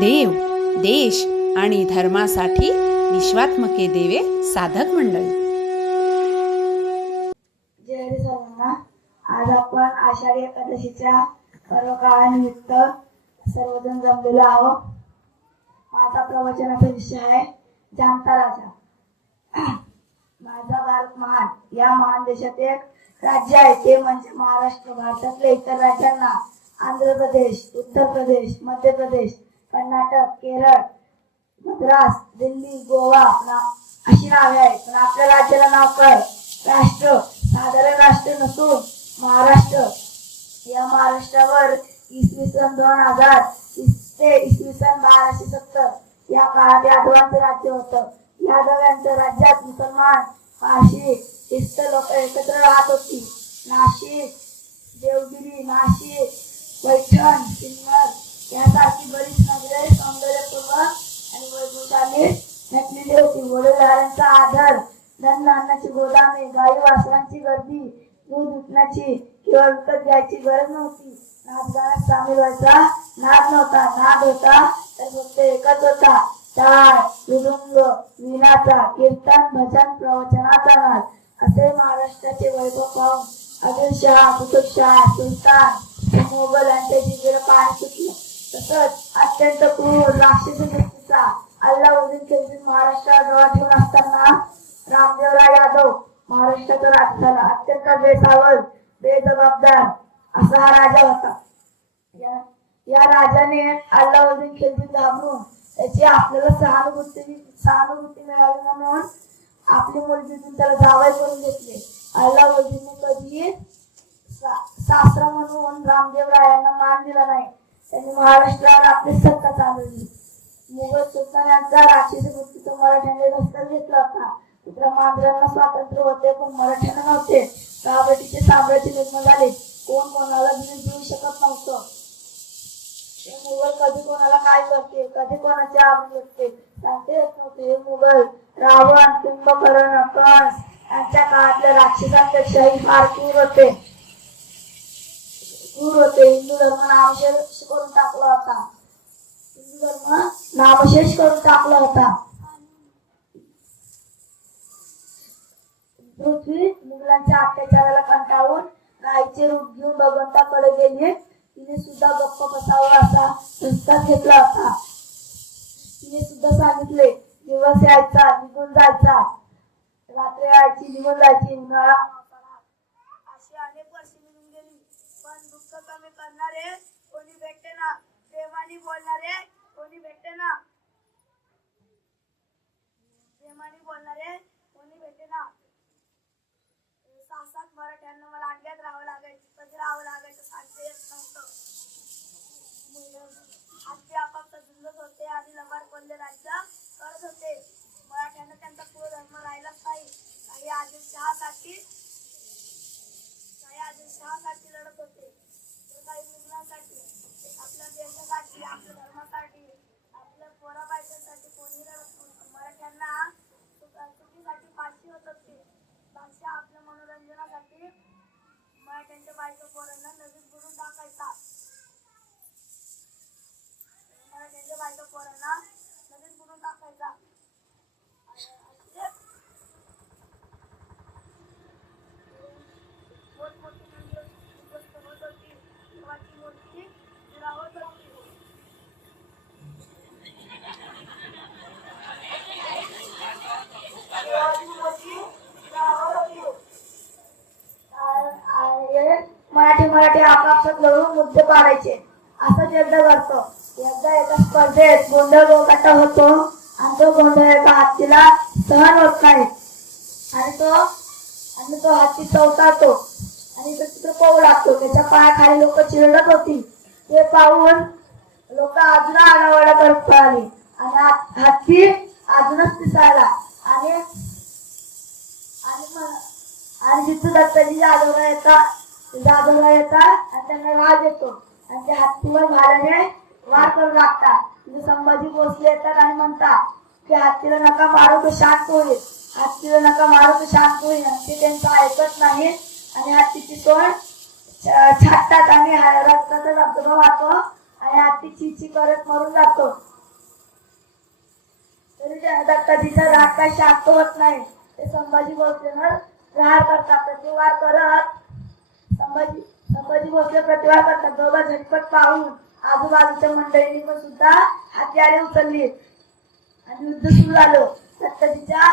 देव देश आणि धर्मासाठी विश्वात्मके देवे साधक मंडळी. जय आज आपण आषाढी एकादशीच्या सर्व काळानिमित्त सर्वजण जमलेलो आहोत. माझा प्रवचनाचा विषय आहे जाणता राजा. माझा भारत महान या महान देशात एक राज्य आहे ते म्हणजे महाराष्ट्र. भारतातल्या इतर राज्यांना आंध्र प्रदेश उत्तर प्रदेश मध्य प्रदेश कर्नाटक केरळ मद्रास दिल्ली गोवा अशी नावे आहेत. पण आपल्या राज्याला नाव काय? राष्ट्र. साधारण राष्ट्र नसून महाराष्ट्र. या महाराष्ट्रावर इसवी सन दोन हजार ते इसवी सन बाराशे सत्तर. या काळात यादवांचं राज्य होतं. यादव यांच्या राज्यात मुसलमान पारशी ख्रिस्त लोक एकत्र राहत होती. नाशिक देवगिरी नाशिक पैठण सिन्नर यासारखी बरीच नगरे सौंदर्यपूर्वक आणि वैभवशाली नटलेली होती. वडीलधाऱ्यांचा आदर धन धान्याची गोदामे गाई वासरांची गर्दी दूध उठण्याची किंवा विकत घ्यायची गरज नव्हती. नाचगाण्यात सामील व्हायचा नाद नव्हता. नाद होता तर फक्त एकच होता. टाळ मृदुंग विनाचा कीर्तन भजन प्रवचनाचा नाद. असे महाराष्ट्राचे वैभव पाहून अजून आदिलशहा कुतुबशहा सुलतान मोगल यांचे जिगेला पाणी सुटले. तसंच अत्यंत क्रूर राक्षसी व्यक्तीचा अल्लाउद्दीन खिलजी महाराष्ट्रावर डोळा ठेवून असताना रामदेवराव यादव महाराष्ट्राचा राज झाला अत्यंत बेसावल बेजबाबदार असा हा राजा होता. या या राजाने अल्लाउद्दीन खिलजी घाबरून त्याची आपल्याला सहानुभूती सहानुभूती मिळावी म्हणून आपली मुलगी त्याला जावई करून घेतले. अल्लाउद्दीनने कधी सा- सासरा म्हणून रामदेवरायांना मान दिला नाही. त्यांनी महाराष्ट्रावर आपली सत्ता चालवली. मुघल सुलतानांचा यांचा मृत्यू वृत्तीचा मराठ्यांनी दस्तक घेतला होता. इतर मांजरांना स्वातंत्र्य होते पण मराठ्यांना नव्हते. काबटीचे साम्राज्य निर्माण झाले. कोण कोणाला बिल देऊ शकत नव्हतं. हे मुघल कधी कोणाला काय करते? कधी कोणाचे आवड करते सांगते येत नव्हते. हे मुघल रावण कुंभकर्ण कंस यांच्या काळातल्या राक्षसांपेक्षाही फार क्रूर होते. क्रूर होते हिंदू धर्म नामशेष करून टाकला होता. हिंदू धर्म नामशेष करून टाकला होता. पृथ्वी मुघलांच्या अत्याचाराला कंटाळून गायीचे रूप घेऊन भगवंताकडे गेली. तिने सुद्धा गप्प बसावा असा संस्कार घेतला होता. तिने सुद्धा सांगितले दिवस यायचा निघून जायचा. रात्री यायची निघून जायची उन्हाळा पावसाळा. अशी अनेक वर्षे निघून गेली पण दुःख कमी करणारे कोणी भेटते ना प्रेमाने बोलणारे. कोणी भेटते ना प्रेमाने बोलणारे. कोणी भेटते ना सहा सात मराठ्यांना मला अंड्यात राहावं लागायचं. कधी राहावं लागायचं सांगता येत नव्हतं. आजचे आपापसा झुंजत होते. आणि लबाड पडले राज्य करत होते. मराठ्यांना त्यांचा पूर्ण धर्म राहिलाच नाही. काही आदिलशहासाठी काही आदिलशहासाठी लढत होते. आपल्या देशासाठी आपल्या धर्मासाठी आपल्या पोराबायकांसाठी कोणी मराठ्यांना चुकीसाठी फाशी होत असते. भाषा आपल्या मनोरंजनासाठी मराठ्यांच्या बायका पोरांना नवीन बुडून टाकायचा मराठ्यांच्या बायका पोरांना नदीत बुडून टाकायचा असे मोठमोठी मंदिरं उद्ध्वस्त होत होती देवाची मूर्ती दुरावत होती देवाची मूर्ती दुरावत होती आणि मराठी आपापसात लढून मुद्दे पाडायचे. असं युद्ध करतो एकदा एका स्पर्धेत गोंधळ गोकाटा होतो आणि तो गोंधळ एका हत्तीला सहन होत नाही. आणि तो आणि तो हत्ती चौकातो आणि तो तिथे पाहू लागतो. त्याच्या पायाखाली लोक चिरडत होती. ते पाहून लोक अजून आडावाडा करत पळाली. आणि हत्ती अजूनच दिसायला. आणि आणि आणि जिथं दत्ताजी जाधवला येतात जाधवला येतात आणि त्यांना राज येतो. आणि त्या हत्तीवर भाल्याने वार करू लागतात. तिथे संभाजी भोसले येतात आणि म्हणतात की हत्तीला नका मारू तर शांत होईल. हत्तीला नका मारू तर शांत होईल. आणि ते त्यांचं ऐकत नाही. आणि हत्तीची तोंड छाटतात आणि रक्ताचा धबधबा वाहतो. आणि हत्ती चिची करत मरून जातो. तरी दत्ताजीचा राग काय शांत होत नाही. ते संभाजी भोसलेवर प्रहार करतात. ते वार करत संभाजी संभाजी भोसले प्रतिभा करतात. दोघा झटपट पाहून आजूबाजूच्या मंडळींनी पण सुद्धा हत्यारे उचलली. आणि युद्ध सुरू झालं. दत्ताजीच्या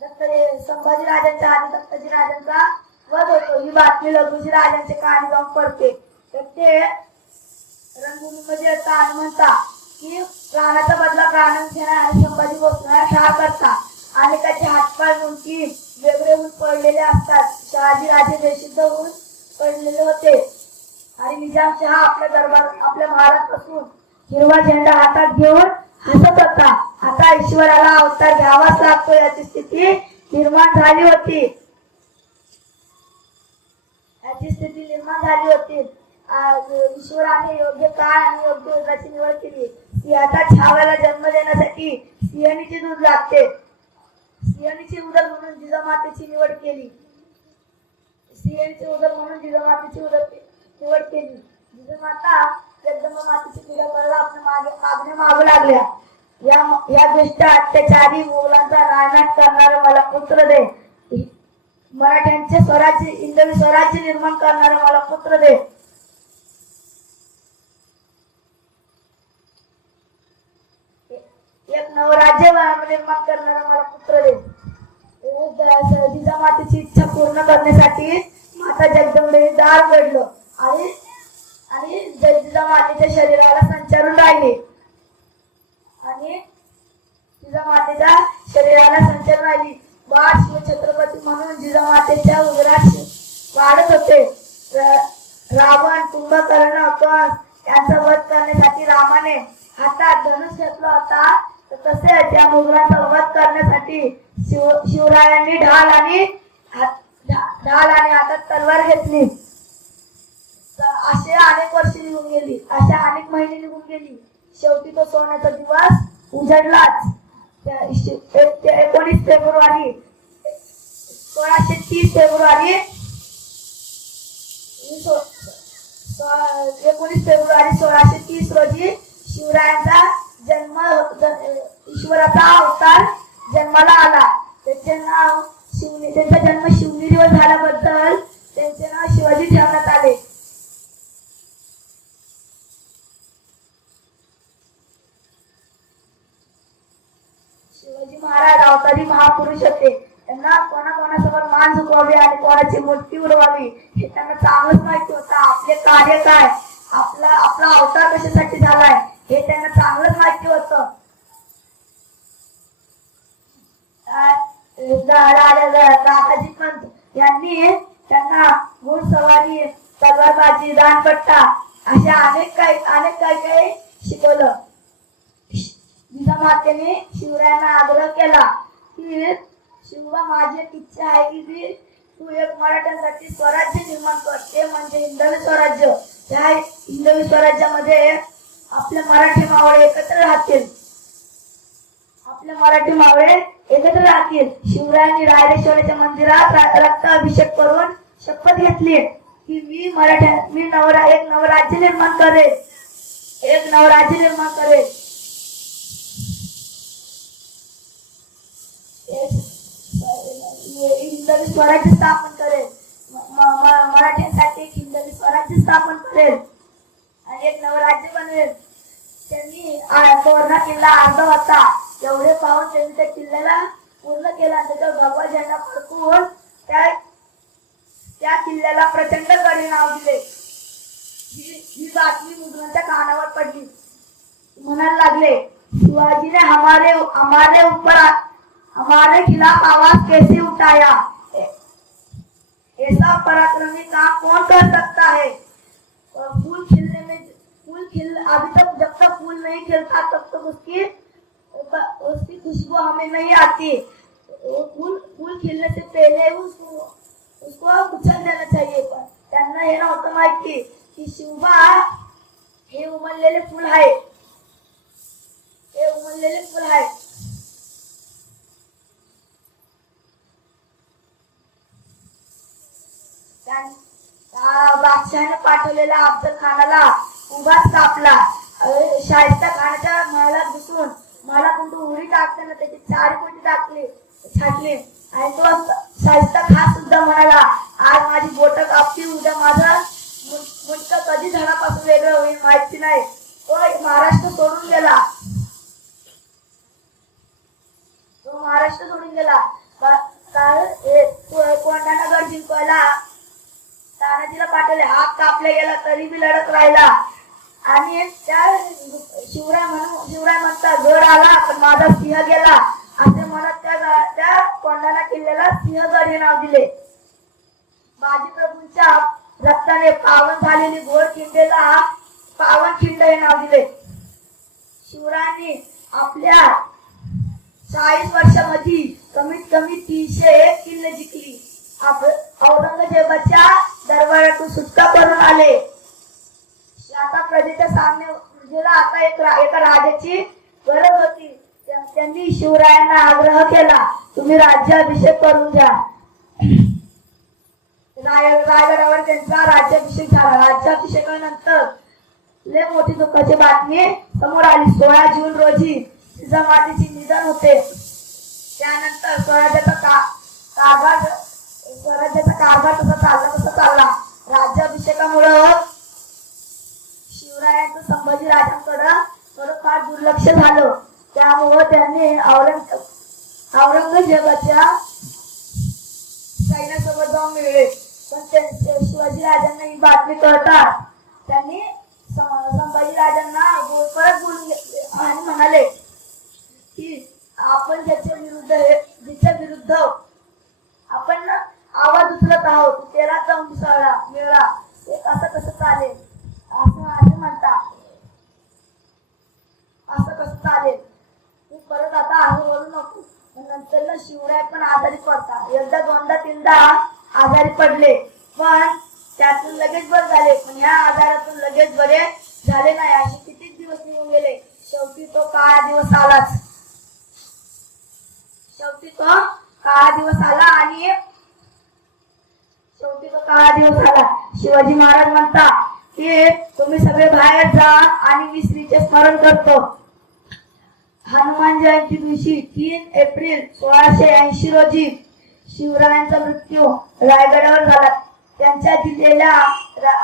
दत्त संभाजी राजांच्या हाती दत्तजी राजांचा वध होतो. ही बातमी लघुजी राजांचे कानी जाऊन पडते. तर ते रंगभूमीमध्ये येतात आणि म्हणतात की प्राणाचा बदला प्राण घेणार आणि संभाजी भोसलेला ठार करता आणि त्याचे हातपाय मुंकी वेगळे होऊन पडलेले असतात. शहाजी राजे बेशुद्ध होऊन पडलेले होते. आणि निजाम शहा आपल्या दरबार आपल्या महाराष्ट्रापासून हिरवा झेंडा हातात घेऊन हसत होता. आता ईश्वराला अवतार घ्यावाच लागतो याची स्थिती निर्माण झाली होती. याची स्थिती निर्माण झाली होती. ईश्वराने योग्य काळ आणि योग्य युद्धाची निवड केली सिंहाचा छाव्याला जन्म देण्यासाठी सिंहणीचे दूध लागते. सिंहणीची उदर म्हणून जिजामातेची निवड केली. सिंहणीची उदर म्हणून जिजामातेची उदर निवड केली. जिजामाता जगदंबा मातेची पूजा करायला आपल्या मागे मागण्या मागू लागल्या. या या दुष्ट अत्याचारी मुघलांचा नायनाट करणारा मला पुत्र दे. मराठ्यांचे स्वराज्य इंग्रजी स्वराज्य निर्माण करणारा मला पुत्र दे. माझे निर्माण करणारा मला पुत्र दे. जिजामातेची इच्छा पूर्ण करण्यासाठी माता जगदंबेने दार घडलं. आणि आणि जिजा मातेच्या शरीराला संचारून राहिले. आणि जिजा मातेच्या शरीराला संचारून राहिली. बाळ शिवछत्रपती म्हणून जिजा मातेच्या उदरात वाढत होते. रावण कुंभकर्ण कंस यांचा वध करण्यासाठी रामाने हातात धनुष घेतला होता. तर या त्या मुघलांचा वध करण्यासाठी शिव शिवरायांनी ढाल आणि ढाल आणि हातात तलवार घेतली. तर असे अनेक वर्ष निघून गेली. अशा अनेक महिने निघून गेली. शेवटी तो सोन्याचा दिवस उजडलाच. एकोणीस फेब्रुवारी सोळाशे तीस फेब्रुवारी एकोणीस फेब्रुवारी सोळाशे तीस रोजी शिवरायांचा जन्म ईश्वराचा अवतार जन्माला आला. त्याचे नाव शिवनी त्यांचा जन्म शिवनेरीवर दिवस झाल्याबद्दल त्यांचे नाव शिवाजी ठेवण्यात आले. शिवाजी महाराज अवतारी महापुरुष होते. त्यांना कोणाकोणासमोर मान झुकवावी आणि कोणाची मूर्ती उडवावी हे त्यांना चांगलंच माहिती होतं. आपले कार्य काय? आपला आपला अवतार कशासाठी झालाय? हे त्यांना चांगलंच माहिती होतं. दादाजी पंत यांनी त्यांना घुडसवारी तलवारबाजी दानपट्टा अशा अनेक काही अनेक काही काही शिकवलं. जिजामातेने शिवरायांना आग्रह केला की शिवबा माझी इच्छा आहे की ती तू एक मराठ्यांसाठी स्वराज्य निर्माण कर. ते म्हणजे हिंदवी स्वराज्य. त्या हिंदवी स्वराज्यामध्ये आपले मराठी मावळे एकत्र राहतील. आपले मराठी मावळे एकत्र राहतील. शिवरायांनी रायरेश्वराच्या मंदिरात रक्त अभिषेक करून शपथ घेतली. की मी मराठ्या मी नवरा एक नवराज्य निर्माण करेल एक नवराज्य निर्माण करेल हिंदवी स्वराज्य स्थापन करेल मराठ्यांसाठी एक हिंदवी स्वराज्य स्थापन करेल आणि एक नवराज्य बनवेल त्यांनी आ- तोरणा किल्ला आणला होता. एवढे पाहून त्यांनी त्या किल्ल्याला पूर्ण केला आणि त्याच्यावर भगवा झेंडा त्या त्या किल्ल्याला प्रचंड गडी नाव दिले. ही ही बातमी मुघलांच्या कानावर पडली. म्हणायला लागले शिवाजीने हमारे हमारे ऊपर हमारे खिलाफ आवाज कैसे उठाया? ऐसा पराक्रमी काम कौन कर सकता है? फूल खिलने में फूल खिल अभी फूल नहीं खिलता तब तक उसकी उसकी खुशबू हमें नहीं आती। वो फूल फूल खिलने से पहले उसको उसको कुचल देना चाहिए। पण त्यांना हे नव्हतं माहिती की शिवबा हे उमललेले फुल आहे हे उमललेले फुल आहे त्या- बादशहाने पाठवलेला अफजल खानाला उभाच कापला। शाहिस्ता खानाच्या महालात घुसून मला कोणतं उडी टाकताना त्याची चार कोटी टाकली छाटले. आणि तो शाहिस्ता खान सुद्धा म्हणाला आज माझी बोट कापली उद्या माझा मुंडक कधी झाडापासून वेगळं होईल माहिती नाही. तो महाराष्ट्र सोडून गेला. तो महाराष्ट्र सोडून गेला. का- कारण हे जिंकवायला तानाजीला पाठवले. हात कापले गेला तरी बी लढत राहिला. आणि त्या शिवराय म्हणून शिवराय म्हणतात गड आला पण माझा सिंह गेला. असे म्हणत त्या गा- त्या कोंढाणा किल्ल्याला सिंहगड हे नाव दिले. बाजी प्रभूंच्या रक्ताने पावन झालेली घोड किंडेला पावन खिंड हे नाव दिले. शिवरायांनी आपल्या चाळीस वर्षामध्ये कमीत कमी तीनशे एक किल्ले जिंकली. औरंगजेबाच्या दरबारातून सुटका करून आले. आता प्रजेच्या सामने प्रजेला आता एक रा- एका राजाची गरज होती. त्यांनी शिवरायांना आग्रह केला तुम्ही राज्याभिषेक करून द्या राय रायगडावर त्यांचा राज्याभिषेक झाला. राज्याभिषेकानंतर लय मोठी दुःखाची बातमी समोर आली. सोळा जून रोजी जिजामातीचे निधन होते. त्यानंतर स्वराज्याचा का कारभार स्वराज्याचा कारभार तसा चालला तसा चालला. राज्याभिषेकामुळं शिवरायांचं संभाजी राजांकडं थोडंफार दुर्लक्ष झालं. त्यामुळं त्यांनी औरंग औरंगजेबाच्या सैन्यासोबत जाऊन मिळले. पण ते शिवाजी राजांना ही बातमी कळतात त्यांनी संभाजी राजांना परत बोलून घेतले आणि म्हणाले की आपण ज्याच्या विरुद्ध जिच्या विरुद्ध आपण आवाज उचलत आहोत त्याला जाऊन मिसळला मिळा एक असं कसं चालेल असं असं म्हणता असं कसं चालेल. तू परत आता हळूहळू नको. नंतर ना शिवराय पण आजारी पडतात. एकदा दोनदा तीनदा आजारी पडले. पण त्यातून लगेच बरे झाले. पण ह्या आजारातून लगेच बरे झाले नाही. असे कितीच दिवस निघून गेले? शेवटी तो काळा दिवस आलाच. शेवटी तो काळा दिवस आला आणि शेवटी तो काळा दिवस आला. शिवाजी महाराज म्हणता की तुम्ही सगळे बाहेर जा आणि मी स्त्रीचे स्मरण करतो. हनुमान जयंती दिवशी तीन एप्रिल सोळाशे ऐंशी रोजी शिवरायांचा मृत्यू रायगडावर झाला. त्यांच्या दिलेल्या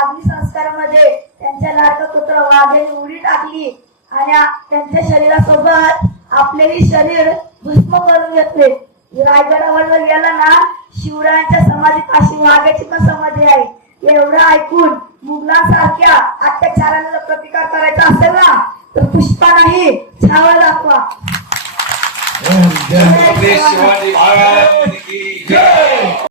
अग्निसंस्कारामध्ये त्यांच्या लाडका पुत्र वाघेने उडी टाकली आणि त्यांच्या शरीरासोबत आपलेही शरीर भस्म करून घेतले. रायगडावर गेला ना शिवरायांच्या समाधी अशी वाघ्याची पण समाधी आहे. एवढं ऐकून मुघलासारख्या अत्याचाराला प्रतिकार करायचा असेल ना तर पुष्पा नाही छावा दाखवा.